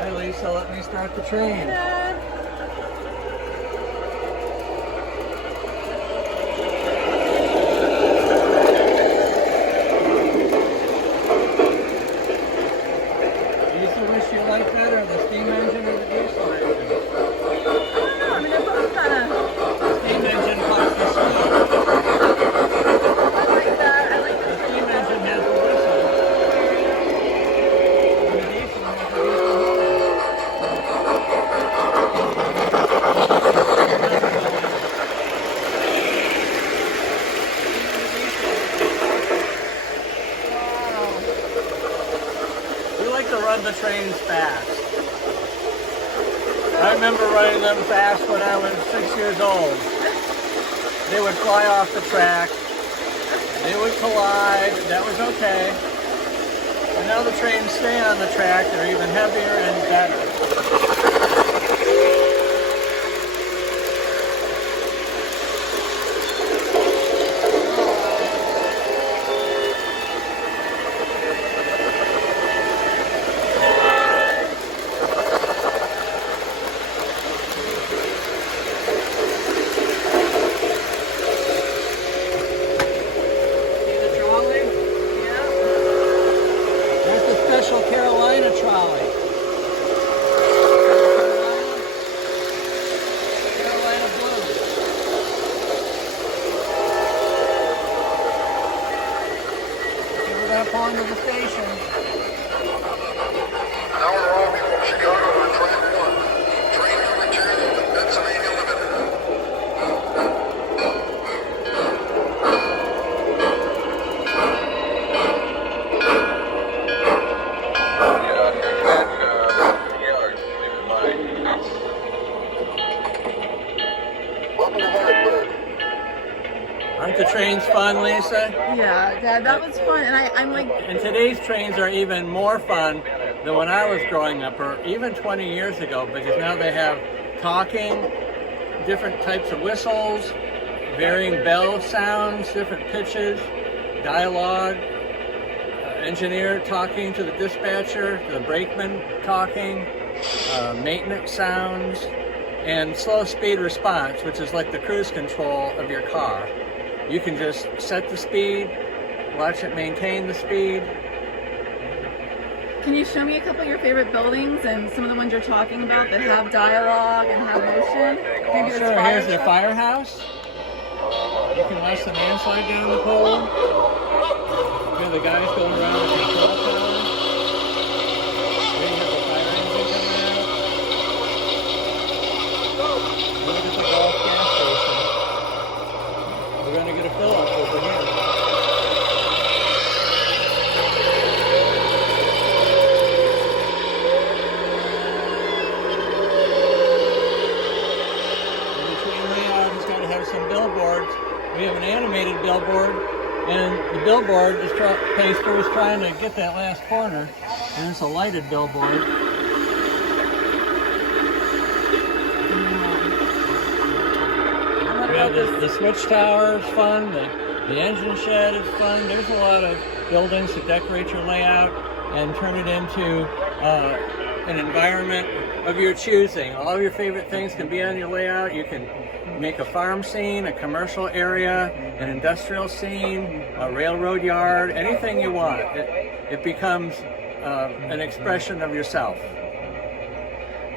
Hi Lisa, let me start the train. Lisa, wish you liked better the steam engine or the diesel engine? I don't know, I mean they're both kind of... The steam engine plus the speed. I like that, I like The the steam engine has the whistle. And the diesel has the diesel horn. We like to run the trains fast. I remember running them fast when I was 6 years old. They would fly off the track. They would collide. That was okay. And now the trains stay on the track. They're even heavier and better. See the trolley? Yeah. There's the special Carolina trolley. Carolina blue. Okay, we're gonna pull into the station. Now arriving from Chicago on train 1. Train number 2 to Pennsylvania Limited. Welcome aboard, Bert. Aren't the trains fun, Lisa? Yeah, Dad, that was fun, and I'm like, And today's trains are even more fun than when I was growing up, or even 20 years ago, because now they have talking, different types of whistles, varying bell sounds, different pitches, dialogue, engineer talking to the dispatcher, the brakeman talking, maintenance sounds, and slow speed response, which is like the cruise control of your car. You can just set the speed, watch it maintain the speed. can you show me a couple of your favorite buildings and some of the ones you're talking about that have dialogue and have motion? Maybe the Sure, fire here's the truck? firehouse. You can watch the man slide down the pole. Here the guys going around the control tower. Then you have the fire engine coming out. Look at the golf gas station. We're going to get a fill up over here. In between layout, it's got to have some billboards. We have an animated billboard, and the billboard is Pacer is trying to get that last corner, and it's a lighted billboard. What We have about the switch tower is fun, the engine shed is fun. There's a lot of buildings to decorate your layout and turn it into an environment of your choosing. All of your favorite things can be on your layout. You can make a farm scene, a commercial area, an industrial scene, a railroad yard, anything you want. It becomes an expression of yourself.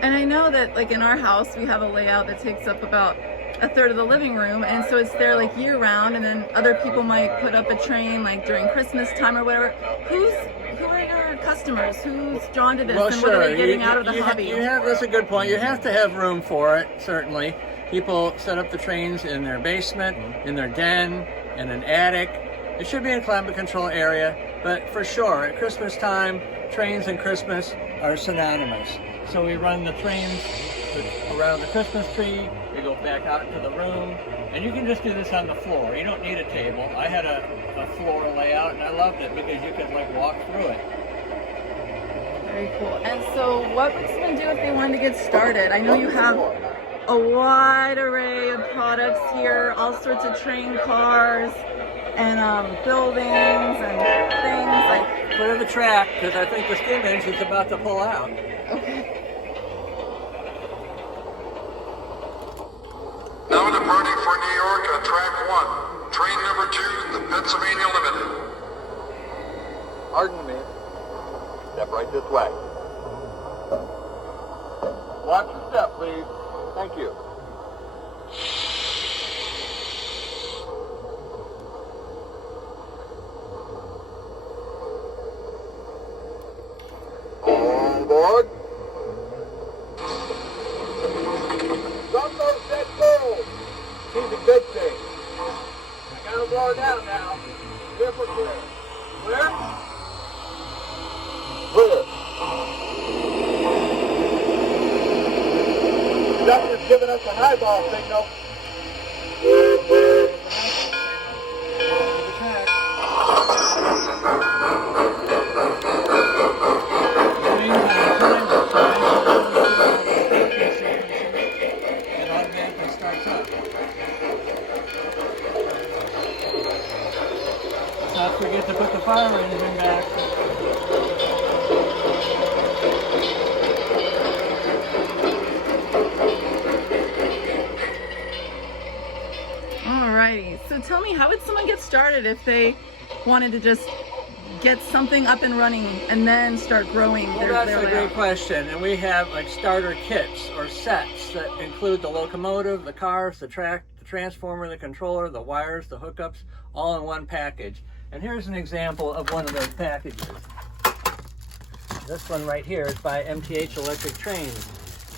And I know that, like, in our house, we have a layout that takes up about a third of the living room, and so it's there like year round, and then other people might put up a train like during Christmas time or whatever. Who are your customers? Who's drawn to this, Well, and sure. what are they getting out of the hobby? That's a good point. You have to have room for it, certainly. People set up the trains in their basement, in their den, in an attic. It should be in a climate control area, but for sure, at Christmas time, trains and Christmas are synonymous. So we run the trains around the Christmas tree, we go back out into the room, and you can just do this on the floor. You don't need a table. I had a floor layout, and I loved it because you could like walk through it. Very cool. And so what would someone do if they wanted to get started? I know you have a wide array of products here, all sorts of train cars. and buildings and things like. Clear the track, because I think the steam engine's about to pull out. Okay. Now departing for New York on track 1, train number 2, the Pennsylvania Limited. Pardon me. Step right this way. Watch your step, please. Thank you. All aboard. Gumbo set full. She's a good thing. I gotta blow it down now. Clear for clear. Clear? Clear. Conductor's giving us a highball signal. It automatically starts up. Let's not forget to put the fire engine back. Alrighty. So tell me, how would someone get started if they wanted to just get something up and running and then start growing Well, their that's a great layout? question. And we have like starter kits or sets that include the locomotive, the cars, the track, the transformer, the controller, the wires, the hookups, all in one package. And here's an example of one of those packages. This one right here is by Mth Electric Trains.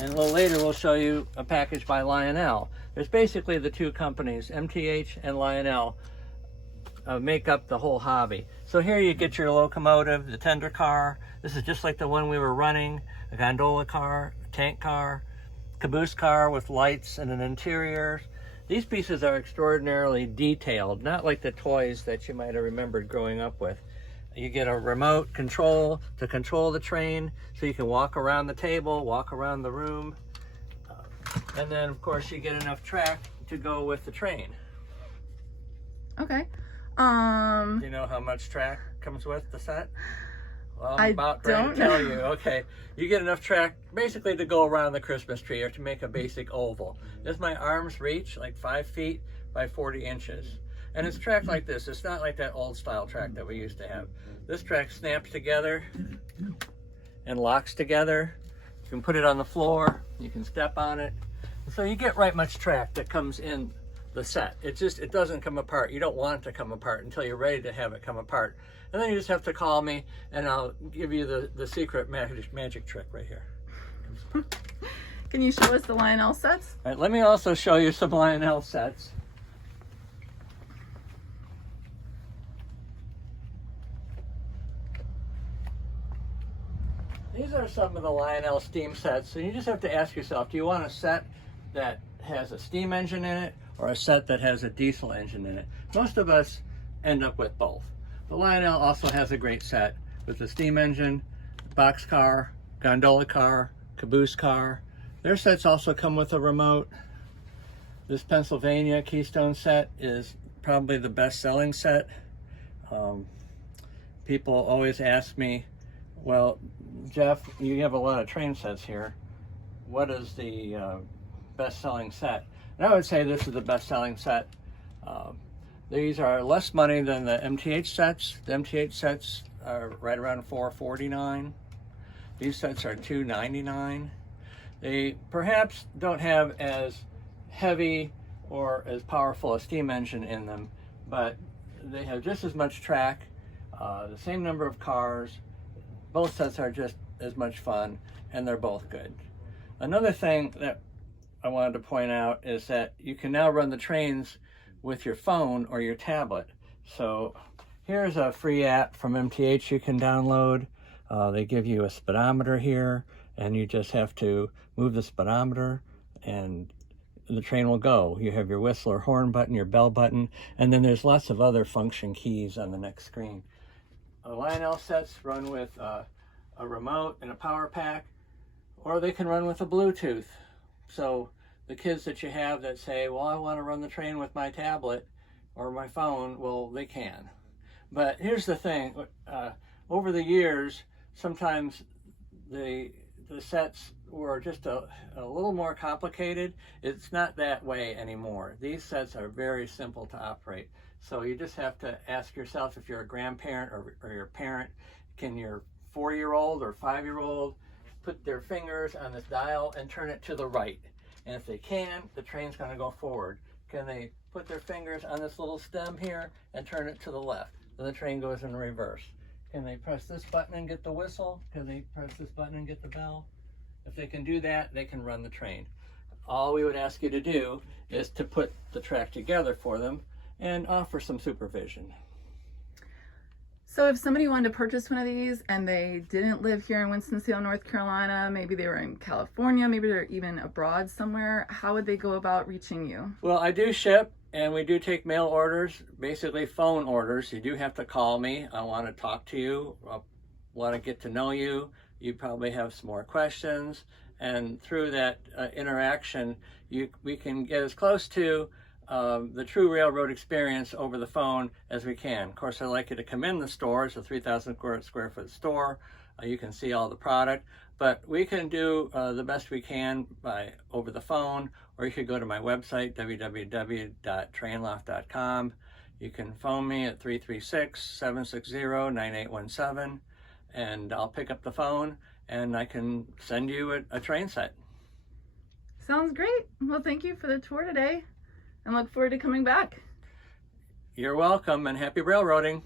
And a little later we'll show you a package by Lionel. There's basically the two companies, Mth and Lionel, make up the whole hobby. So here you get your locomotive, the tender car. This is just like the one we were running, a gondola car, a tank car, caboose car with lights and an interior. These pieces are extraordinarily detailed, not like the toys that you might have remembered growing up with. You get a remote control to control the train, so you can walk around the table, walk around the room. And then, of course, you get enough track to go with the train. Okay. Do you know how much track comes with the set? Well, I'm I about ready don't to tell know. you. Okay, you get enough track basically to go around the Christmas tree or to make a basic oval. Does my arms reach like 5 feet by 40 inches? And it's tracked like this. It's not like that old style track that we used to have. This track snaps together and locks together. You can put it on the floor. You can step on it. So you get right much track that comes in the set. It doesn't come apart. You don't want it to come apart until you're ready to have it come apart. And then you just have to call me and I'll give you the secret magic trick right here. Can you show us the Lionel sets? All right, let me also show you some Lionel sets. These are some of the Lionel steam sets. So you just have to ask yourself, do you want a set that has a steam engine in it or a set that has a diesel engine in it? Most of us end up with both. But Lionel also has a great set with the steam engine, boxcar, gondola car, caboose car. Their sets also come with a remote. This Pennsylvania Keystone set is probably the best-selling set. People always ask me, well, Jeff, you have a lot of train sets here. What is the best-selling set? And I would say this is the best-selling set. These are less money than the Mth sets. The Mth sets are right around $449. These sets are $299. They perhaps don't have as heavy or as powerful a steam engine in them, but they have just as much track, the same number of cars. Both sets are just as much fun, and they're both good. Another thing that I wanted to point out is that you can now run the trains with your phone or your tablet. So here's a free app from Mth you can download. They give you a speedometer here, and you just have to move the speedometer and the train will go. You have your whistle or horn button, your bell button, and then there's lots of other function keys on the next screen. Lionel sets run with a remote and a power pack, or they can run with a Bluetooth. So the kids that you have that say, well, I want to run the train with my tablet or my phone, well, they can. But here's the thing, over the years, sometimes the sets were just a little more complicated. It's not that way anymore. These sets are very simple to operate. So you just have to ask yourself, if you're a grandparent or your parent, can your 4-year-old or 5-year-old put their fingers on this dial and turn it to the right? And if they can, the train's going to go forward. Can they put their fingers on this little stem here and turn it to the left? Then the train goes in reverse. Can they press this button and get the whistle? Can they press this button and get the bell? If they can do that, they can run the train. All we would ask you to do is to put the track together for them and offer some supervision. So if somebody wanted to purchase one of these and they didn't live here in Winston-Salem, North Carolina, maybe they were in California, maybe they're even abroad somewhere, how would they go about reaching you? Well, I do ship and we do take mail orders, basically phone orders. You do have to call me. I want to talk to you. I want to get to know you. You probably have some more questions. And through that interaction, we can get as close to the true railroad experience over the phone as we can. Of course, I'd like you to come in the store. It's a 3,000 square foot store. You can see all the product, but we can do the best we can by over the phone, or you could go to my website, www.trainloft.com. You can phone me at 336-760-9817, and I'll pick up the phone and I can send you a train set. Sounds great. Well, thank you for the tour today, and look forward to coming back. You're welcome, and happy railroading.